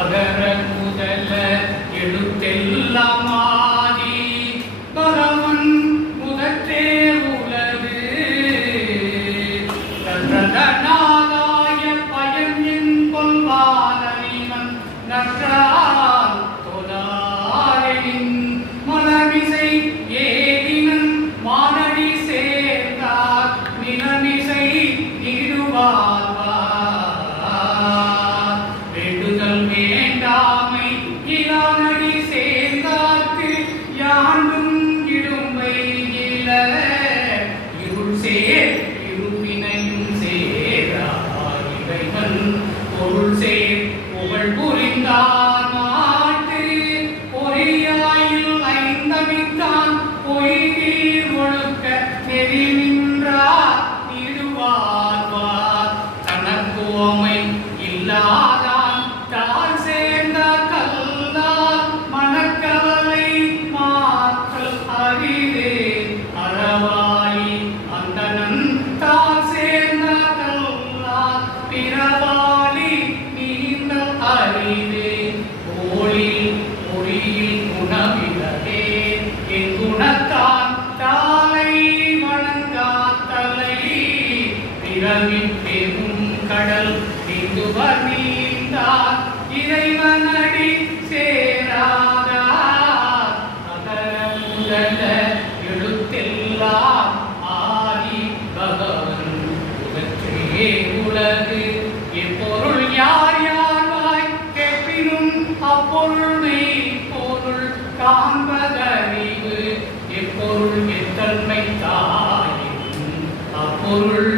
அகர God. இரவின் பெரும் கடல் நீந்துவர் நீந்தார். இறைவனடி சேராதார் அகர முதல எழுத்தெல்லாம் ஆதி பகவன் இவற்றே உலகு. எப்பொருள் யார் யார் வாய் கேட்பினும் அப்பொருள் மெய் பொருள் காண்பதறிவு. எப்பொருள் எத்தன்மை தாயும் அப்பொருள்